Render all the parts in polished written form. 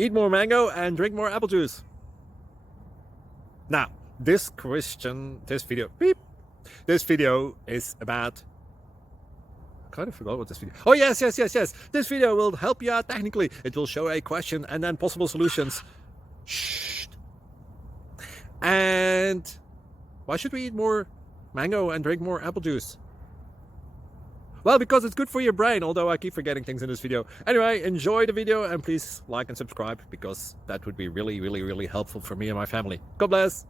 Eat more mango and drink more apple juice. Now, this video is about, I kind of forgot what this video. Oh, yes. This video will help you out technically. It will show a question and then possible solutions. Shh. And why should we eat more mango and drink more apple juice? Well, because it's good for your brain, although I keep forgetting things in this video. Anyway, enjoy the video and please like and subscribe, because that would be really helpful for me and my family. God bless!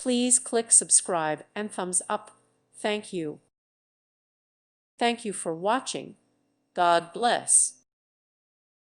Please click subscribe and thumbs up. Thank you. Thank you for watching. God bless.